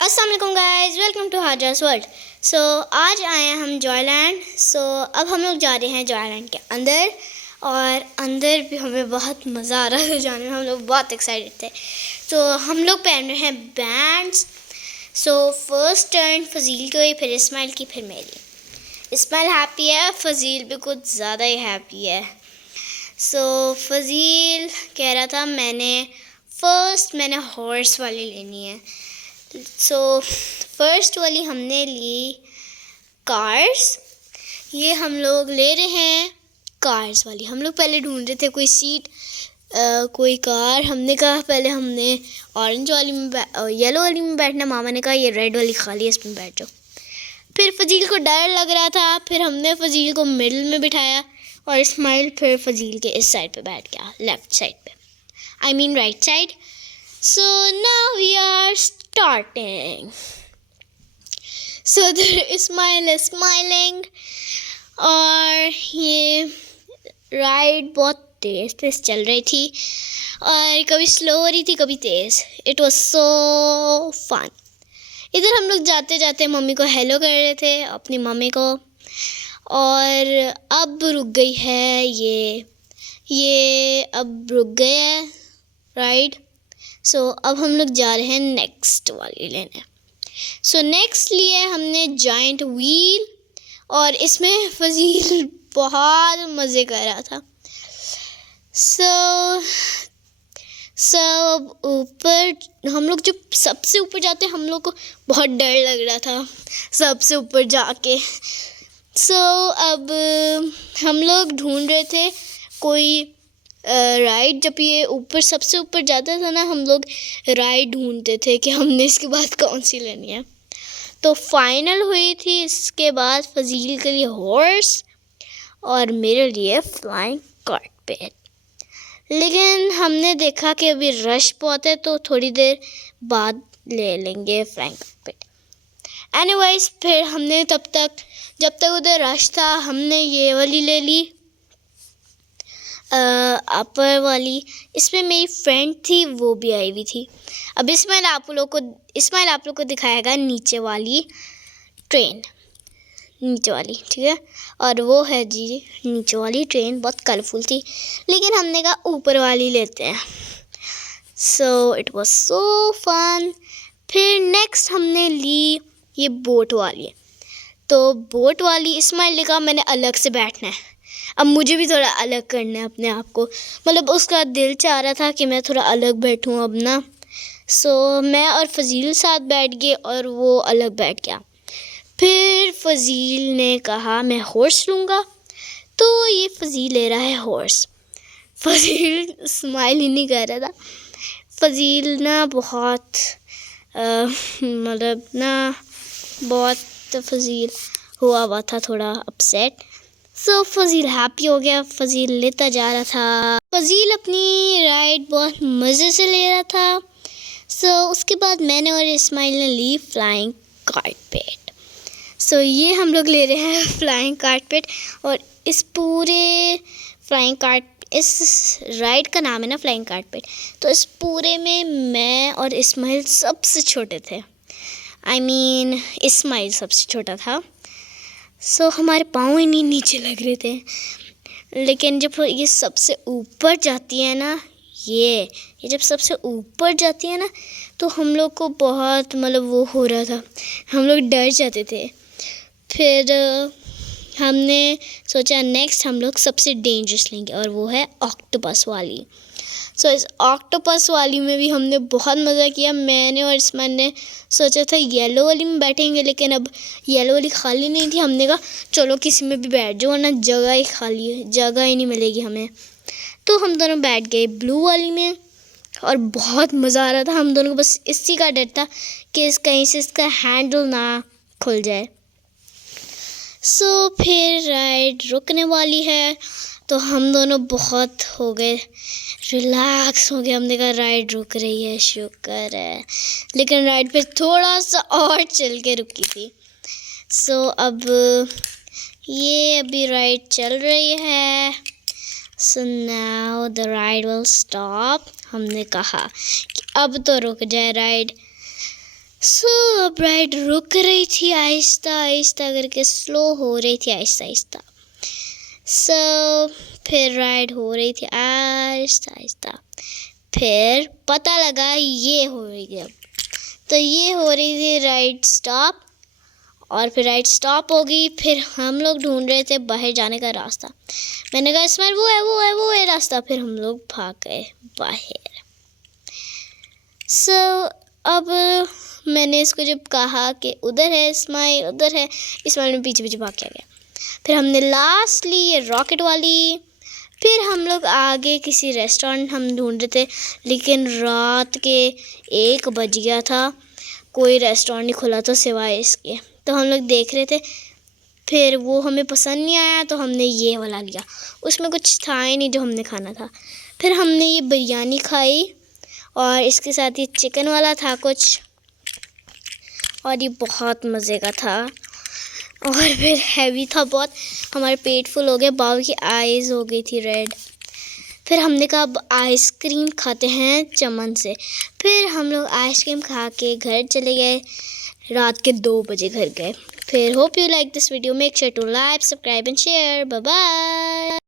अस्सलाम वालेकुम guys, welcome to हाजास world. आज आए हैं हम जॉयलैंड। अब हम लोग जा रहे हैं जॉयलैंड के अंदर, और अंदर भी हमें बहुत मज़ा आ रहा है जाने में। हम लोग बहुत एक्साइटेड थे। हम लोग पहन रहे हैं बैंड्स। फर्स्ट टर्न फजील की हुई, फिर इस्माइल की, फिर मेरी। इस्माइल हैप्पी है, फजील भी कुछ ज़्यादा ही हैप्पी है। फजील कह रहा था मैंने हॉर्स वाली लेनी है। फर्स्ट वाली हमने ली कार्स। ये हम लोग ले रहे हैं कार्स वाली। हम लोग पहले ढूंढ रहे थे कोई सीट, कोई कार। हमने कहा पहले हमने ऑरेंज वाली में येलो वाली में बैठना। मामा ने कहा ये रेड वाली खाली है, इसमें बैठ जाओ। फिर फजील को डर लग रहा था, फिर हमने फजील को मिडिल में बिठाया और इस्माइल फिर फजील के इस साइड पे बैठ गया, लेफ्ट साइड पे, I mean right side. So now we are starting. Ismail is smiling, और ये राइड बहुत तेज तेज चल रही थी, और कभी स्लो हो रही थी, कभी तेज। It was so fun. इधर हम लोग जाते जाते मम्मी को हेलो कर रहे थे, अपनी मम्मी को। और अब रुक गई है ये अब रुक गया है राइड। अब हम लोग जा रहे हैं नेक्स्ट वाली लेने। नेक्स्ट लिए हमने जाइंट व्हील, और इसमें फजील बहुत मज़े कर रहा था। ऊपर हम लोग जब सबसे ऊपर जाते हम लोग को बहुत डर लग रहा था सबसे ऊपर जाके। अब हम लोग ढूंढ रहे थे कोई राइड। जब ये ऊपर सबसे ऊपर जाता था ना, हम लोग राइड ढूंढते थे कि हमने इसके बाद कौन सी लेनी है। तो फाइनल हुई थी इसके बाद फजील के लिए हॉर्स और मेरे लिए फ्लाइंग कार्पेट। लेकिन हमने देखा कि अभी रश बहुत है, तो थोड़ी देर बाद ले लेंगे फ्लाइंग कार्पेट। एनीवेज, फिर हमने जब तक उधर रश था, हमने ये वाली ले ली, अपर वाली। इसमें मेरी फ्रेंड थी, वो भी आई हुई थी। अब इस्माइल आप लोग को दिखाएगा नीचे वाली ट्रेन, नीचे वाली, ठीक है। और वो है जी नीचे वाली ट्रेन, बहुत कलरफुल थी, लेकिन हमने कहा ऊपर वाली लेते हैं। It was so fun. फिर नेक्स्ट हमने ली ये बोट वाली। तो बोट वाली इस्माइल ने कहा मैंने अलग से बैठना है। अब मुझे भी थोड़ा अलग करना है अपने आप को, मतलब उसका दिल चाह रहा था कि मैं थोड़ा अलग बैठूं अब ना। मैं और फजील साथ बैठ गए और वो अलग बैठ गया। फिर फजील ने कहा मैं हॉर्स लूँगा, तो ये फजील ले रहा है हॉर्स। फजील स्माइल ही नहीं कर रहा था। फजील ना बहुत फजील हुआ था, थोड़ा अपसेट। फजील हैप्पी हो गया, फजील लेता जा रहा था। फजील अपनी राइड बहुत मज़े से ले रहा था। उसके बाद मैंने और इस्माइल ने ली फ्लाइंग कार्पेट। ये हम लोग ले रहे हैं फ्लाइंग कार्पेट, और इस पूरे इस राइड का नाम है ना फ्लाइंग कार्पेट। तो इस पूरे में मैं और इस्माइल सबसे छोटे थे, आई मीन इस्माइल सबसे छोटा था। हमारे पाँव ही नहीं नीचे लग रहे थे। लेकिन जब ये सबसे ऊपर जाती है ना, ये जब सबसे ऊपर जाती है ना, तो हम लोग को बहुत वो हो रहा था, हम लोग डर जाते थे। फिर हमने सोचा नेक्स्ट हम लोग सबसे डेंजरस लेंगे, और वो है ऑक्टोपस वाली। इस ऑक्टोपस वाली में भी हमने बहुत मज़ा किया। मैंने और इस्माइल ने सोचा था येलो वाली में बैठेंगे, लेकिन अब येलो वाली खाली नहीं थी। हमने कहा चलो किसी में भी बैठ जाओ, वरना जगह ही खाली है, जगह ही नहीं मिलेगी हमें। तो हम दोनों बैठ गए ब्लू वाली में, और बहुत मज़ा आ रहा था। हम दोनों को बस इसी का डर था कि कहीं से इसका हैंडल ना खुल जाए। फिर राइड रुकने वाली है, तो हम दोनों बहुत हो गए, रिलैक्स हो गया। हमने कहा राइड रुक रही है, शुक्र है। लेकिन राइड पे थोड़ा सा और चल के रुकी थी। अब ये अभी राइड चल रही है। Now the ride will stop. हमने कहा कि अब तो रुक जाए राइड। अब राइड रुक रही थी, आहिस्ता आहिस्ता करके स्लो हो रही थी, आहिस्ता आहिस्ता। फिर राइड हो रही थी आहिस्ता आहिस्ता। फिर पता लगा ये हो रही है, तो ये हो रही थी राइड स्टॉप। और फिर राइड स्टॉप हो गई। फिर हम लोग ढूंढ रहे थे बाहर जाने का रास्ता। मैंने कहा स्माइल वो है रास्ता। फिर हम लोग भाग गए बाहर। अब मैंने इसको जब कहा कि उधर है स्माइल, उधर है, स्माइल में पीछे पीछे भाग के आ गया। फिर हमने लास्ट ली ये रॉकेट वाली। फिर हम लोग आगे किसी रेस्टोरेंट हम ढूंढ रहे थे, लेकिन रात के 1 बज गया था, कोई रेस्टोरेंट नहीं खुला था सिवाय इसके। तो हम लोग देख रहे थे, फिर वो हमें पसंद नहीं आया तो हमने ये वाला लिया। उसमें कुछ था ही नहीं जो हमने खाना था। फिर हमने ये बिरयानी खाई और इसके साथ ये चिकन वाला था कुछ, और ये बहुत मज़े का था। और फिर हैवी था बहुत, हमारे पेट फुल हो गया। बाबू की आइज़ हो गई थी रेड। फिर हमने कहा अब आइसक्रीम खाते हैं चमन से। फिर हम लोग आइसक्रीम खा के घर चले गए। रात के 2 बजे घर गए। फिर hope you like this video, make sure to like, subscribe and share. Bye bye.